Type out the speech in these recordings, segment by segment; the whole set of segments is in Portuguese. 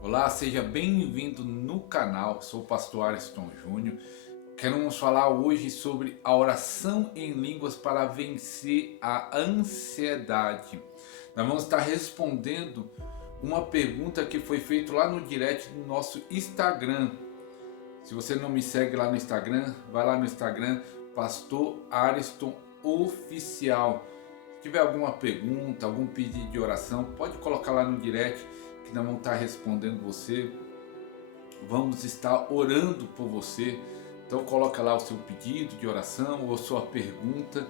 Olá, seja bem-vindo no canal. Sou o pastor Ariston Júnior. Queremos falar hoje sobre a oração em línguas para vencer a ansiedade. Nós vamos estar respondendo uma pergunta que foi feita lá no direct do nosso Instagram. Se você não me segue lá no Instagram, vai lá no Instagram, Pastor Ariston Oficial. Se tiver alguma pergunta, algum pedido de oração, pode colocar lá no direct que nós vamos estar respondendo você. Vamos estar orando por você. Então coloca lá o seu pedido de oração ou a sua pergunta.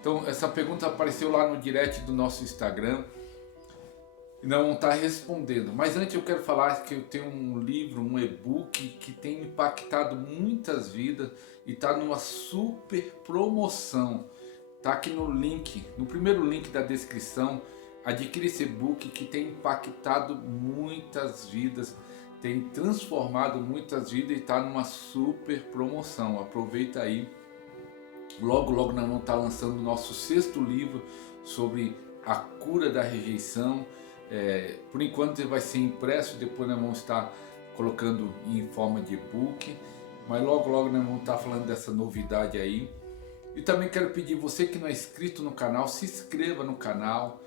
Então essa pergunta apareceu lá no direct do nosso Instagram e nós vamos estar respondendo. Mas antes eu quero falar que eu tenho um livro, um e-book que tem impactado muitas vidas e está numa super promoção. Tá aqui no link, no primeiro link da descrição. Adquire esse e-book que tem impactado muitas vidas, tem transformado muitas vidas e está numa super promoção. Aproveita aí. Logo nós vamos estar lançando o nosso sexto livro sobre a cura da rejeição. Por enquanto ele vai ser impresso, depois nós vamos estar colocando em forma de e-book. Mas logo nós vamos estar falando dessa novidade aí. E também quero pedir você que não é inscrito no canal, se inscreva no canal,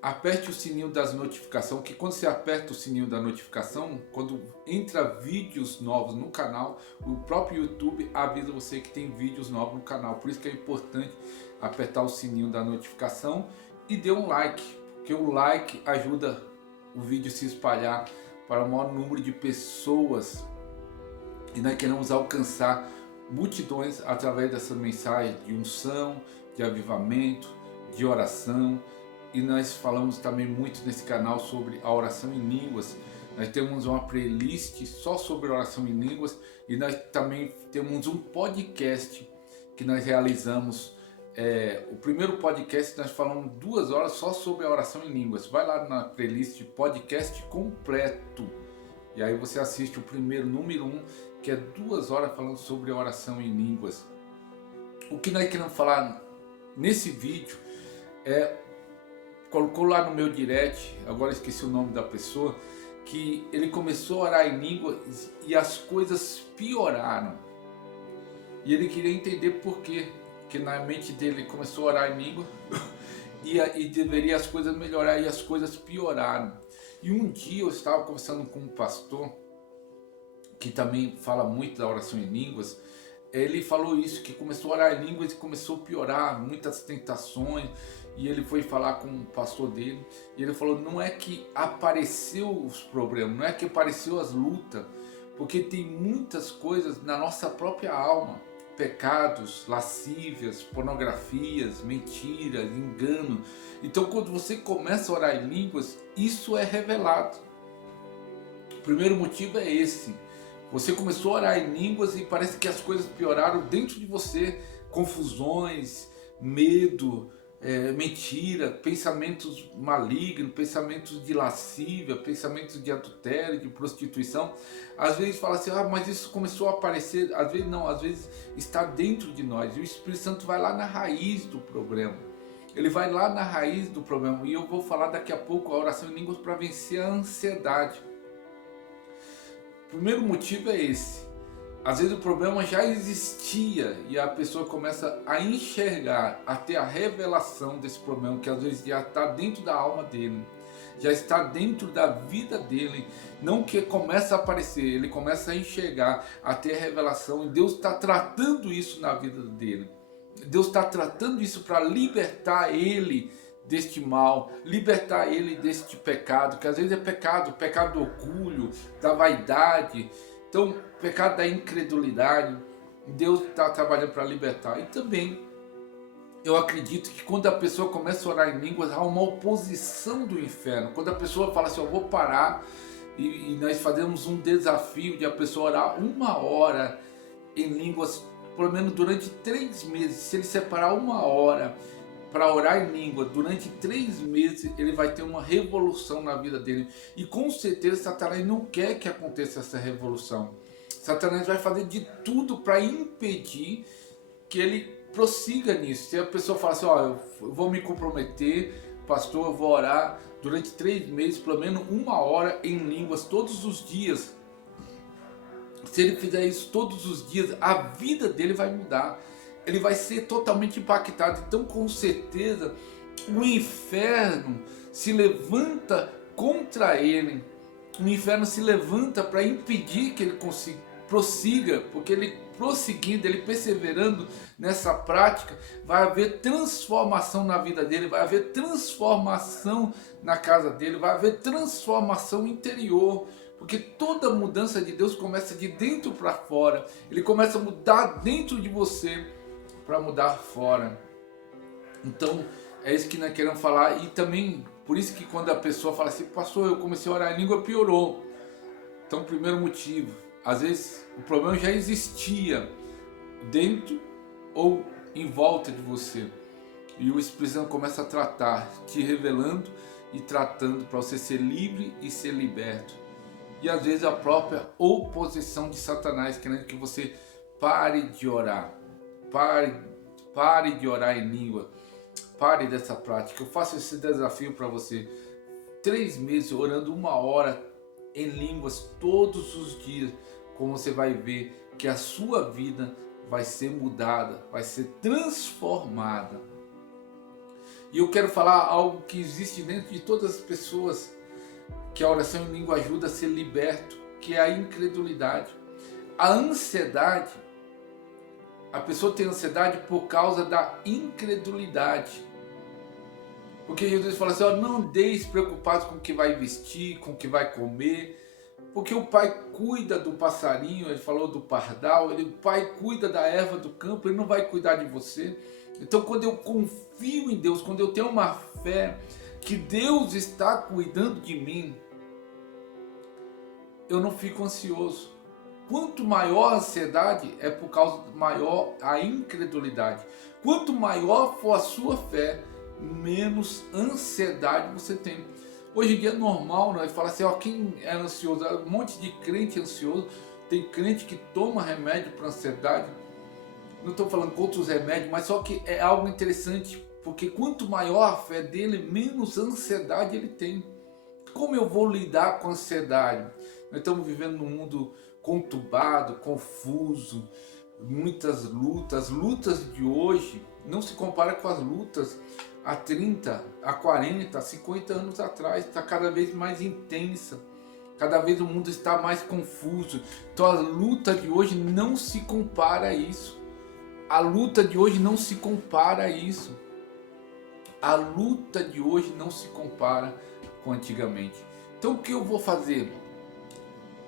aperte o sininho das notificações, que quando você aperta o sininho da notificação, quando entra vídeos novos no canal, o próprio YouTube avisa você que tem vídeos novos no canal. Por isso que é importante apertar o sininho da notificação e dê um like, porque o like ajuda o vídeo a se espalhar para o maior número de pessoas e nós queremos alcançar multidões através dessa mensagem de unção, de avivamento, de oração. E nós falamos também muito nesse canal sobre a oração em línguas. Nós temos uma playlist só sobre oração em línguas e nós também temos um podcast que nós realizamos. O primeiro podcast nós falamos 2 horas só sobre a oração em línguas. Vai lá na playlist podcast completo e aí você assiste o primeiro, número 1, que é 2 horas falando sobre a oração em línguas. O que nós queremos falar nesse vídeo colocou lá no meu direct, agora esqueci o nome da pessoa, que ele começou a orar em línguas e as coisas pioraram. E ele queria entender por quê, que na mente dele começou a orar em língua e deveria as coisas melhorar e as coisas pioraram. E um dia eu estava conversando com um pastor que também fala muito da oração em línguas. Ele falou isso, que começou a orar em línguas e começou a piorar, muitas tentações. E ele foi falar com o pastor dele e ele falou, não é que apareceu os problemas, não é que apareceu as lutas, porque tem muitas coisas na nossa própria alma, pecados, lascívias, pornografias, mentiras, engano. Então quando você começa a orar em línguas, isso é revelado. O primeiro motivo é esse. Você começou a orar em línguas e parece que as coisas pioraram dentro de você. Confusões, medo, mentira, pensamentos malignos, pensamentos de lascívia, pensamentos de adultério, de prostituição. Às vezes fala assim, mas isso começou a aparecer. Às vezes não, às vezes está dentro de nós. E o Espírito Santo vai lá na raiz do problema. Ele vai lá na raiz do problema. E eu vou falar daqui a pouco a oração em línguas para vencer a ansiedade. O primeiro motivo é esse. Às vezes o problema já existia e a pessoa começa a enxergar, a ter a revelação desse problema, que às vezes já está dentro da alma dele, já está dentro da vida dele, não que começa a aparecer, ele começa a enxergar, a ter a revelação, e Deus está tratando isso na vida dele. Deus está tratando isso para libertar ele deste mal, libertar ele deste pecado, que às vezes é pecado do orgulho, da vaidade. Então, pecado da incredulidade, Deus está trabalhando para libertar. E também, eu acredito que quando a pessoa começa a orar em línguas, há uma oposição do inferno. Quando a pessoa fala assim, eu vou parar, e nós fazemos um desafio de a pessoa orar 1 hora em línguas, pelo menos durante 3 meses. Se ele separar 1 hora para orar em língua durante 3 meses, ele vai ter uma revolução na vida dele. E com certeza Satanás não quer que aconteça essa revolução. Satanás vai fazer de tudo para impedir que ele prossiga nisso. Se a pessoa fala assim, eu vou me comprometer, pastor, eu vou orar durante 3 meses, pelo menos 1 hora em línguas todos os dias. Se ele fizer isso todos os dias, a vida dele vai mudar. Ele vai ser totalmente impactado. Então, com certeza, o inferno se levanta contra ele. O inferno se levanta para impedir que ele prossiga, porque ele prosseguindo, ele perseverando nessa prática, vai haver transformação na vida dele, vai haver transformação na casa dele, vai haver transformação interior. Porque toda mudança de Deus começa de dentro para fora. Ele começa a mudar dentro de você para mudar fora. Então é isso que nós queremos falar. E também por isso que quando a pessoa fala assim, pastor, eu comecei a orar em língua, piorou. Então, primeiro motivo, às vezes o problema já existia dentro ou em volta de você. E o Espírito Santo começa a tratar, te revelando e tratando para você ser livre e ser liberto. E às vezes a própria oposição de Satanás, querendo que você pare de orar. Pare de orar em língua. Pare dessa prática. Eu faço esse desafio para você. 3 meses orando 1 hora em línguas todos os dias. Como você vai ver que a sua vida vai ser mudada, vai ser transformada. E eu quero falar algo que existe dentro de todas as pessoas, que a oração em língua ajuda a ser liberto, que é a incredulidade. A ansiedade, a pessoa tem ansiedade por causa da incredulidade. Porque Jesus fala assim, ó, não andeis preocupados com o que vai vestir, com o que vai comer, porque o Pai cuida do passarinho, ele falou do pardal, o Pai cuida da erva do campo, ele não vai cuidar de você. Então quando eu confio em Deus, quando eu tenho uma fé que Deus está cuidando de mim, eu não fico ansioso. Quanto maior a ansiedade, é por causa maior a incredulidade. Quanto maior for a sua fé, menos ansiedade você tem. Hoje em dia é normal, né? Fala assim, ó, quem é ansioso? Um monte de crente ansioso. Tem crente que toma remédio para ansiedade. Não estou falando contra os remédios, mas só que é algo interessante, porque quanto maior a fé dele, menos ansiedade ele tem. Como eu vou lidar com a ansiedade? Nós estamos vivendo num mundo conturbado, confuso, muitas lutas. As lutas de hoje não se compara com as lutas há 30, há 40, 50 anos atrás. Está cada vez mais intensa. Cada vez o mundo está mais confuso. Então a luta de hoje não se compara a isso. A luta de hoje não se compara a isso. A luta de hoje não se compara com antigamente. Então o que eu vou fazer?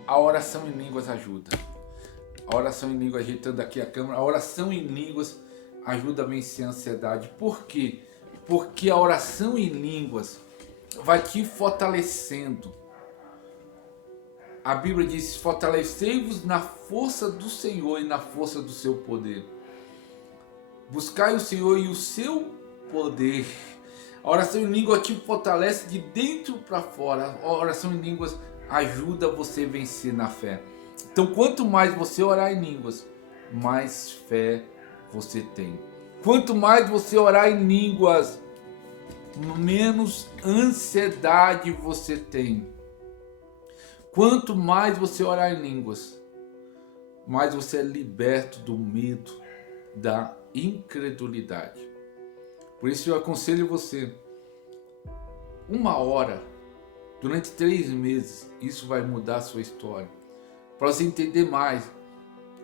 A oração em línguas ajuda. A oração em línguas, ajeitando aqui a câmera, a oração em línguas ajuda a vencer a ansiedade. Por quê? Porque a oração em línguas vai te fortalecendo. A Bíblia diz, fortalecei-vos na força do Senhor e na força do seu poder. Buscai o Senhor e o seu poder. A oração em língua te fortalece de dentro para fora. A oração em línguas ajuda você a vencer na fé. Então quanto mais você orar em línguas, mais fé você tem. Quanto mais você orar em línguas, menos ansiedade você tem. Quanto mais você orar em línguas, mais você é liberto do medo, da incredulidade. Por isso eu aconselho você, 1 hora, durante 3 meses, isso vai mudar a sua história. Para você entender mais,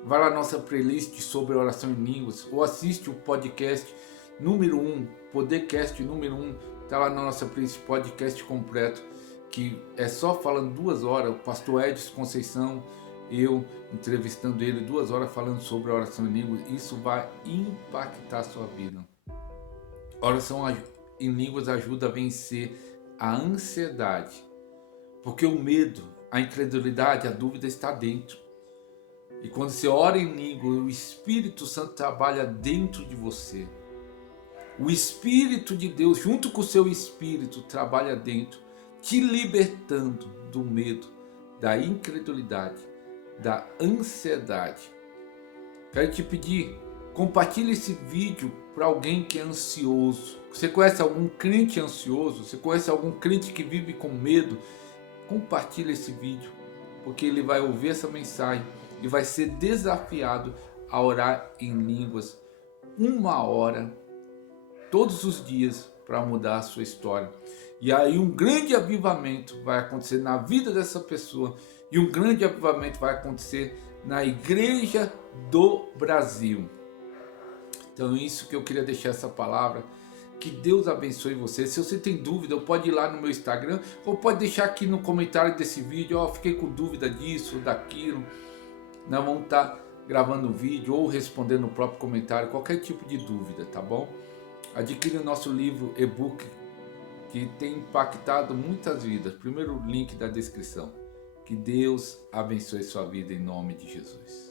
vai lá na nossa playlist sobre oração em línguas, ou assiste o podcast número 1, Podercast número 1, está lá na nossa playlist podcast completo, que é só falando 2 horas, o pastor Edson Conceição, eu entrevistando ele 2 horas falando sobre a oração em línguas. Isso vai impactar a sua vida. A oração em línguas ajuda a vencer a ansiedade, porque o medo, a incredulidade, a dúvida está dentro. E quando você ora em língua, o Espírito Santo trabalha dentro de você. O Espírito de Deus, junto com o seu Espírito, trabalha dentro, te libertando do medo, da incredulidade, da ansiedade. Quero te pedir, compartilhe esse vídeo para alguém que é ansioso. Você conhece algum crente ansioso? Você conhece algum crente que vive com medo? Compartilhe esse vídeo, porque ele vai ouvir essa mensagem e vai ser desafiado a orar em línguas 1 hora todos os dias para mudar a sua história. E aí um grande avivamento vai acontecer na vida dessa pessoa, e um grande avivamento vai acontecer na igreja do Brasil. Então é isso que eu queria deixar essa palavra. Que Deus abençoe você. Se você tem dúvida, pode ir lá no meu Instagram, ou pode deixar aqui no comentário desse vídeo: ó, fiquei com dúvida disso, daquilo. Nós vamos estar gravando um vídeo ou respondendo no próprio comentário qualquer tipo de dúvida, tá bom? Adquire o nosso livro e-book, que tem impactado muitas vidas. Primeiro link da descrição. Que Deus abençoe sua vida em nome de Jesus.